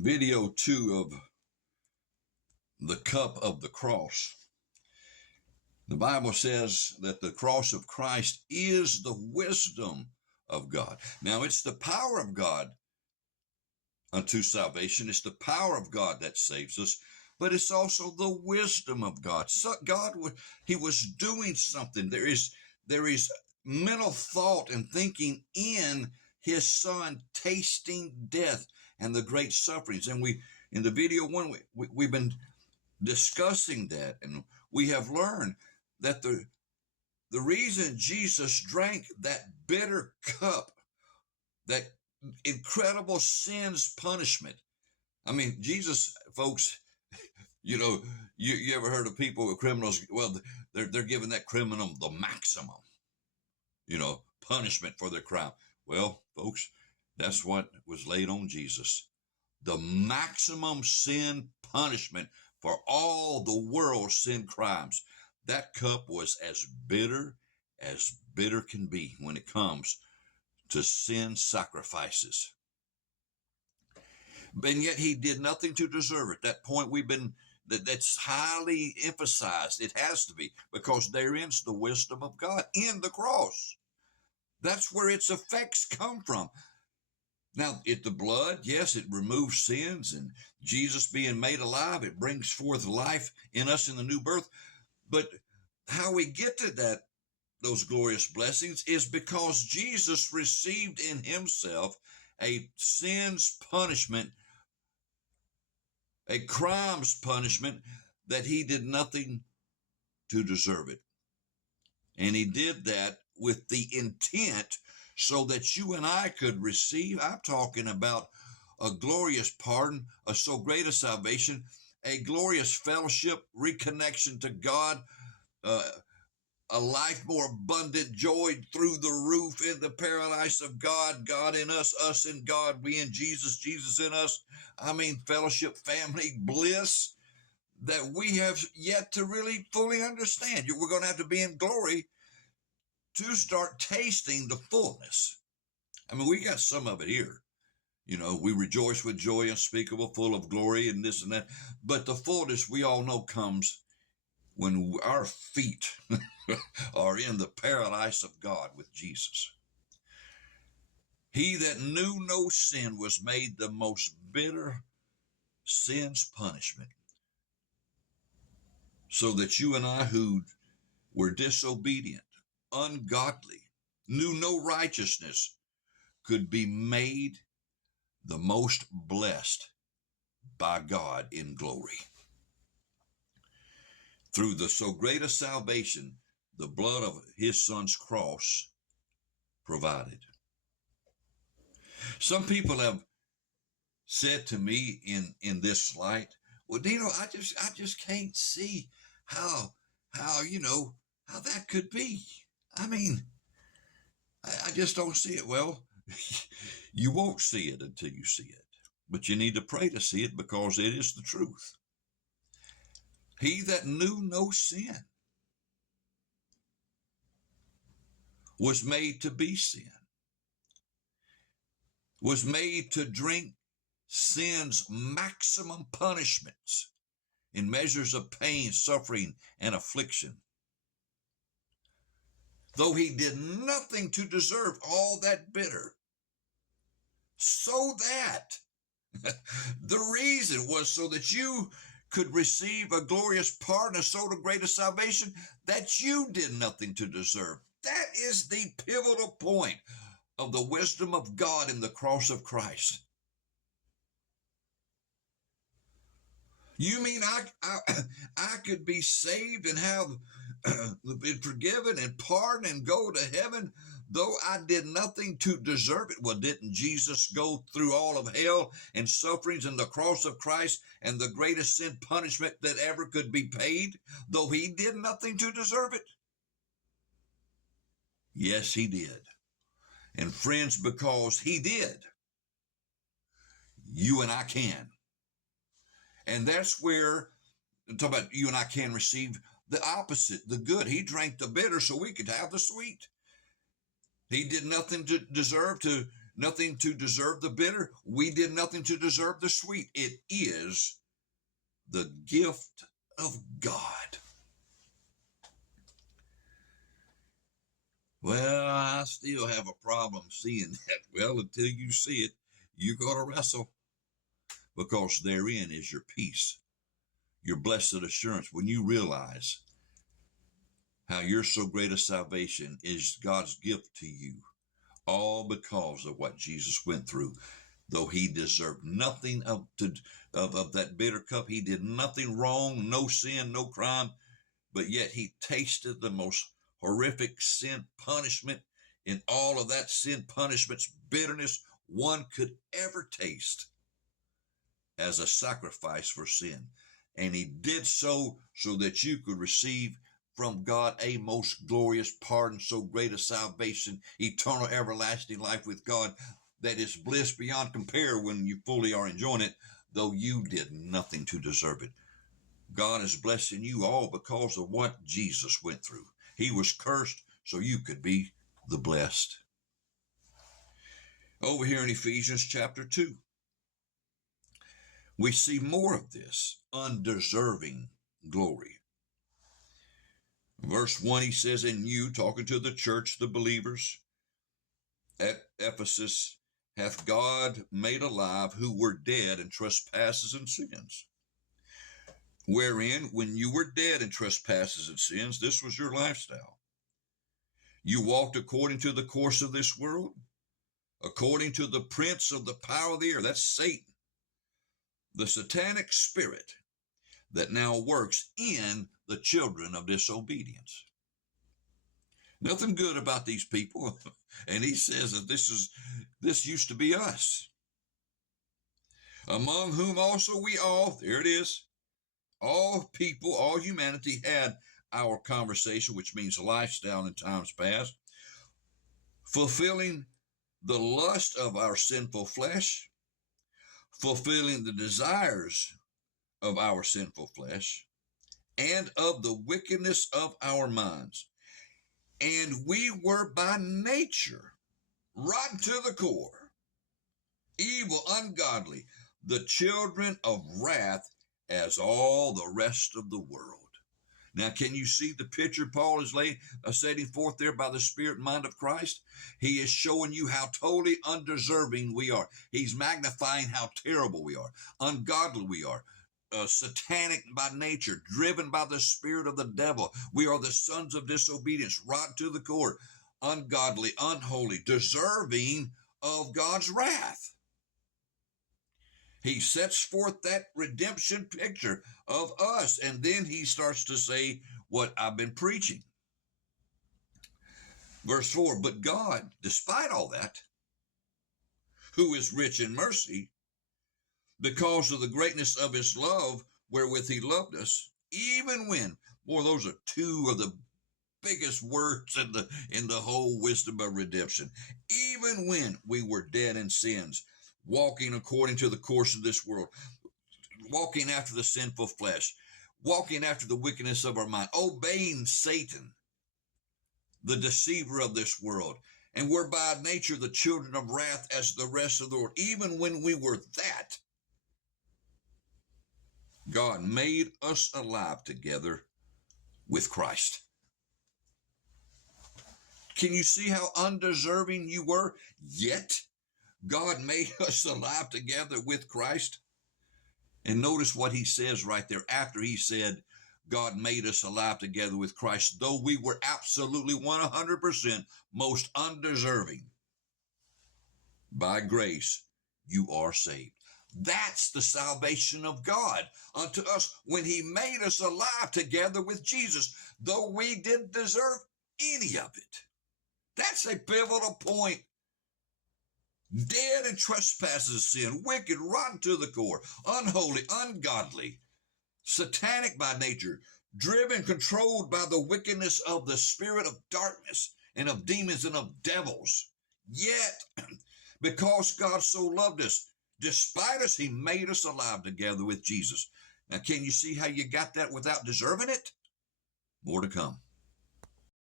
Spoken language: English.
video 2 of the cup of the cross. The Bible says that the cross of Christ is the wisdom of God. Now, it's the power of God unto salvation. It's the power of God that saves us, but it's also the wisdom of God. So God, he was doing something. There is mental thought and thinking in his son tasting death and the great sufferings. And in the video 1, we've been discussing that, and we have learned that the reason Jesus drank that bitter cup, that incredible sin's punishment. I mean, Jesus, folks, you ever heard of people with criminals? Well, they're giving that criminal the maximum, punishment for their crime. Well, folks, that's what was laid on Jesus. The maximum sin punishment for all the world's sin crimes. That cup was as bitter can be when it comes to sin sacrifices. And yet he did nothing to deserve it. That point that's highly emphasized. It has to be, because therein's the wisdom of God in the cross. That's where its effects come from. Now, the blood, yes, it removes sins, and Jesus being made alive, it brings forth life in us in the new birth. But how we get to those glorious blessings is because Jesus received in himself a sin's punishment, a crime's punishment, that he did nothing to deserve it. And he did that with the intent so that you and I could receive. I'm talking about a glorious pardon, a so great a salvation, a glorious fellowship, reconnection to God, a life more abundant, joy through the roof in the paradise of God, God in us, us in God, we in Jesus, Jesus in us. I mean, fellowship, family, bliss that we have yet to really fully understand. We're going to have to be in glory to start tasting the fullness. I mean, we got some of it here. We rejoice with joy unspeakable, full of glory and this and that. But the fullness, we all know, comes when our feet are in the paradise of God with Jesus. He that knew no sin was made the most bitter sin's punishment, so that you and I, who were disobedient, ungodly, knew no righteousness, could be made the most blessed by God in glory. Through the so great a salvation, the blood of his son's cross provided. Some people have said to me in this light, well, Dino, I just can't see how that could be. I mean, I just don't see it. Well, you won't see it until you see it, but you need to pray to see it, because it is the truth. He that knew no sin was made to be sin, was made to drink sin's maximum punishments in measures of pain, suffering, and affliction. Though he did nothing to deserve all that bitter, so that the reason was so that you could receive a glorious pardon, a so great a salvation that you did nothing to deserve. That is the pivotal point of the wisdom of God in the cross of Christ. You mean I could be saved and have been forgiven and pardoned and go to heaven, though I did nothing to deserve it? Well, didn't Jesus go through all of hell and sufferings in the cross of Christ and the greatest sin punishment that ever could be paid, though he did nothing to deserve it? Yes, he did. And friends, because he did, you and I can. And that's where, talk about you and I can receive the opposite, the good. He drank the bitter so we could have the sweet. He did nothing to deserve to nothing to deserve the bitter. We did nothing to deserve the sweet. It is the gift of God. Well, I still have a problem seeing that. Well, until you see it, you're going to wrestle, because therein is your peace, your blessed assurance, when you realize how your so great a salvation is God's gift to you, all because of what Jesus went through. Though he deserved nothing of that bitter cup, he did nothing wrong, no sin, no crime, but yet he tasted the most horrific sin punishment in all of that sin punishment's bitterness one could ever taste as a sacrifice for sin. And he did so that you could receive from God a most glorious pardon, so great a salvation, eternal everlasting life with God, that is bliss beyond compare when you fully are enjoying it, though you did nothing to deserve it. God is blessing you all because of what Jesus went through. He was cursed so you could be the blessed. Over here in Ephesians chapter 2, we see more of this undeserving glory. Verse 1, he says, "In you," talking to the church, the believers at Ephesus, "hath God made alive who were dead in trespasses and sins, wherein when you were dead in trespasses and sins," this was your lifestyle, "you walked according to the course of this world, according to the prince of the power of the air," that's Satan, the satanic spirit that now works in the children of disobedience. Nothing good about these people. And he says that this used to be us. "Among whom also we all," there it is, all people, all humanity had our conversation, which means lifestyle in times past, "fulfilling the lust of our sinful flesh," fulfilling the desires of our sinful flesh, "and of the wickedness of our minds. And we were by nature rotten to the core, evil, ungodly, the children of wrath, as all the rest of the world." Now, can you see the picture Paul is setting forth there by the Spirit and mind of Christ? He is showing you how totally undeserving we are. He's magnifying how terrible we are, ungodly we are, satanic by nature, driven by the spirit of the devil. We are the sons of disobedience, rotten to the core, ungodly, unholy, deserving of God's wrath. He sets forth that redemption picture of us, and then he starts to say what I've been preaching. Verse 4, "But God, despite all that, who is rich in mercy, because of the greatness of his love wherewith he loved us, even when," boy, those are two of the biggest words in the whole wisdom of redemption, "even when we were dead in sins, walking according to the course of this world," walking after the sinful flesh, walking after the wickedness of our mind, obeying Satan, the deceiver of this world, "and we're by nature the children of wrath as the rest of the world." Even when we were that, God made us alive together with Christ. Can you see how undeserving you were? Yet God made us alive together with Christ. And notice what he says right there after he said, God made us alive together with Christ, though we were absolutely 100% most undeserving. By grace, you are saved. That's the salvation of God unto us when he made us alive together with Jesus, though we didn't deserve any of it. That's a pivotal point. Dead in trespasses, sin, wicked, rotten to the core, unholy, ungodly, satanic by nature, driven, controlled by the wickedness of the spirit of darkness and of demons and of devils. Yet, because God so loved us, despite us, he made us alive together with Jesus. Now, can you see how you got that without deserving it? More to come.